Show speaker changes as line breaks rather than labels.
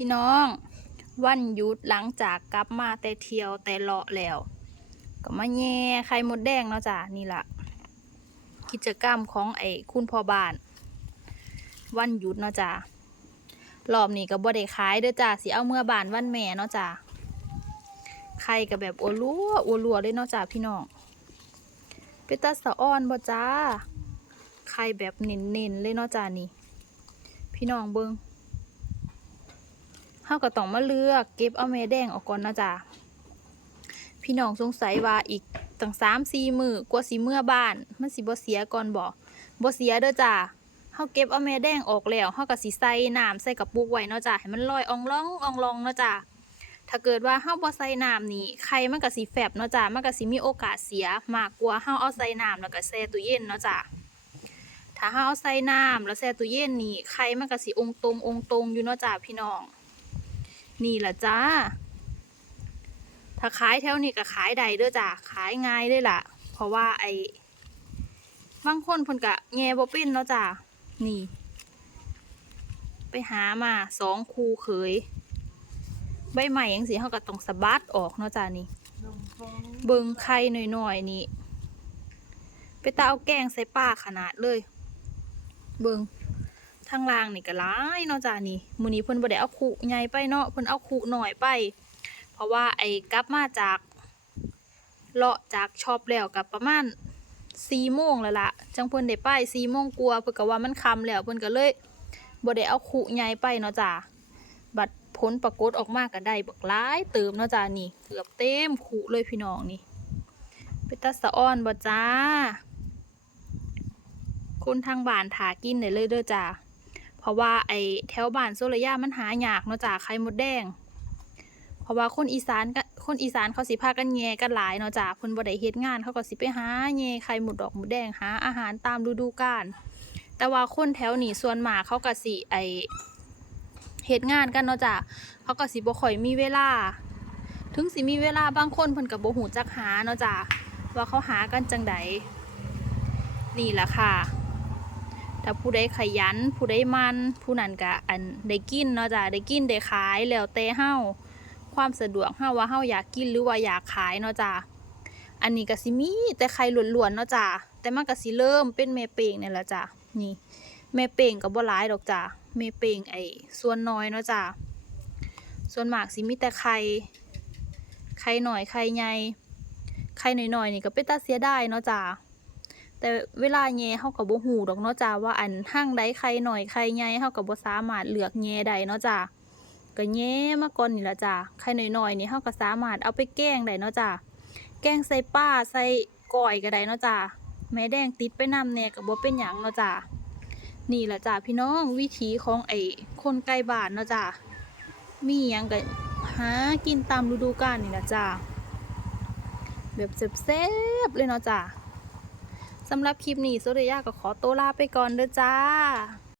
พี่น้อง วันหยุดหลังจากกลับมาแต่เที่ยวแต่เลาะแล้ว ก็มาแย่ไข่มดแดงเนาะจ้ะนี่ละกิจกรรมของไอ้คุณพ่อบ้าน วันหยุดเนาะจ้ะรอบนี้ก็บ่ได้ขายเด้อจ้ะสิเอาเมื่อบานวันแม่เนาะจ้ะไข่ก็แบบอัวลัวอัวลัวเลยเนาะจ้ะพี่น้องเปตาสะอ้อนบ่จ้าไข่แบบเน้นๆเลยเนาะจ้ะนี่ พี่น้องเบิง เฮาก็ต้องมาเลือกเก็บเอาแม่แดงออกก่อนนะจ๊ะพี่น้องสงสัยว่าอีกตั้งสามสี่มือกว่าสิเมื่อบ้าน มันสิบ่เสียก่อนบ่บ่เสียเด้อจ้ะเฮาเก็บเอาแม่แดงออกแล้วเฮาก็สิใส่น้ำใส่กระปุกไว้เนาะจ้ะให้มันลอยอองล่องอองลองเนาะจ้ะถ้าเกิดว่าเฮาบ่ใส่น้ำนี่ไข่มันก็สิแฟบเนาะจ้ะมันก็สิมีโอกาสเสียมากกว่าเฮาเอาใส่น้ำแล้วก็แช่ตู้เย็นเนาะจ้ะถ้าเฮาเอาใส่น้ำแล้วแช่ตู้เย็นนี่ไข่มันก็สิองตรงองตรงอยู่เนาะจ้ะพี่น้อง นี่แหละจ้า ถ้าขายแถวนี้ก็ขายใดเด้อจ้ะขายง่ายเลยล่ะ เพราะว่าไอ้บางคนเพิ่นก็แง่บ่เป็นเนาะจ้ะนี่ ไปหามาสองคูเขยใบใหม่ยังสิเขาก็ต้องสะบัดออกเนาะจ้ะนี่ เบิงไข่หน่อยๆนี่ ไปตาเอาแกงใส่ป้าขนาดเลย เบิง ทางล่างนี่ก็ร้ายเนาะจ้านี่มื้อนี้เพิ่นบ่ได้เอาคุใหญ่ไปเนาะเพิ่นเอาคุน้อยไป เพราะว่าไอ้กลับมาจากเลาะจากชอปแล้วกับประมาณ4โมงแล้วล่ะจังเพิ่นได้ไป4โมงกว่าเพิ่นก็ว่ามันค่ำแล้วเพิ่นก็เลยบ่ได้เอาคุใหญ่ไปเนาะจ้าบัดผลปรากฏออกมาก็ได้บักหลายเติมเนาะจ้านี่เกือบเต็มคุเลยพี่น้องนี่เป็นตาสะอ้อนบ่จ้าคนทางบ้านถากินได้เลยเด้อจ้า เพราะว่าไอ้แถวบ้านโซลยามันหายากเนาะจ้ะไข่มดแดง เพราะว่าคนอีสานก็คนอีสานเขาสิพากันแย่กันหลายเนาะจ้ะเพิ่นบ่ได้เฮ็ดงานเขาก็สิไปหาแย่ไข่หมดดอกหมดแดงหาอาหารตามฤดูกาลแต่ว่าคนแถวนี้ส่วนมากเขาก็สิไอเฮ็ดงานกันเนาะจ้ะเขาก็สิบ่ค่อยมีเวลา ถึงสิมีเวลาบางคนเพิ่นก็บ่ฮู้จักหาเนาะจ้ะว่าเขาหากันจังใดนี่ล่ะค่ะ ถ้าผู้ใดขยัน ผู้ใดมัน ผู้นั้นก็อันได้กินเนาะจ้ะได้กินได้ขายแล้วแต่เฮาความสะดวกเฮาว่าเฮาอยากกินหรือว่าอยากขายเนาะจ้ะอันนี้ก็สิมีแต่ไข่ล้วนๆเนาะจ้ะแต่มันก็สิเริ่มเป็นแม่เป่งนี่แหละจ้ะนี่แม่เป่งก็บ่หลายดอกจ้ะแม่เป่งไอ้ส่วนน้อยเนาะจ้ะส่วนมากสิมีแต่ไข่ไข่หน่อยไข่ใหญ่ไข่หน่อยๆนี่ก็เป็นตาเสียไดายเนาะจ้ะ แต่เวลาแย่เฮาก็บ่ฮู้ดอกเนาะจ้าว่าอันห้างใดใครหน่อยใครใหญ่เฮาก็บ่สามารถเลือกแย่ได้เนาะจ้าก็แย่มาก่อนนี่ละจ้าใครหน้อยๆนี่เฮาก็สามารถเอาไปแกงได้เนาะจ้าแกงใส่ป้าใส่ก้อยก็ได้เนาะจ้าแม่แดงติดไปนำแน่ก็บ่เป็นหยังเนาะจ้านี่ละจ้าพี่น้องวิถีของไอ้คนไกลบ้านเนาะจ้ามีหยังก็หากินตามฤดูกาลนี่ละจ้าแบบแซ่บๆเลยเนาะจ้า สำหรับคลิปนี้โซเดียก็ขอตัวลาไปก่อนเด้อจ้า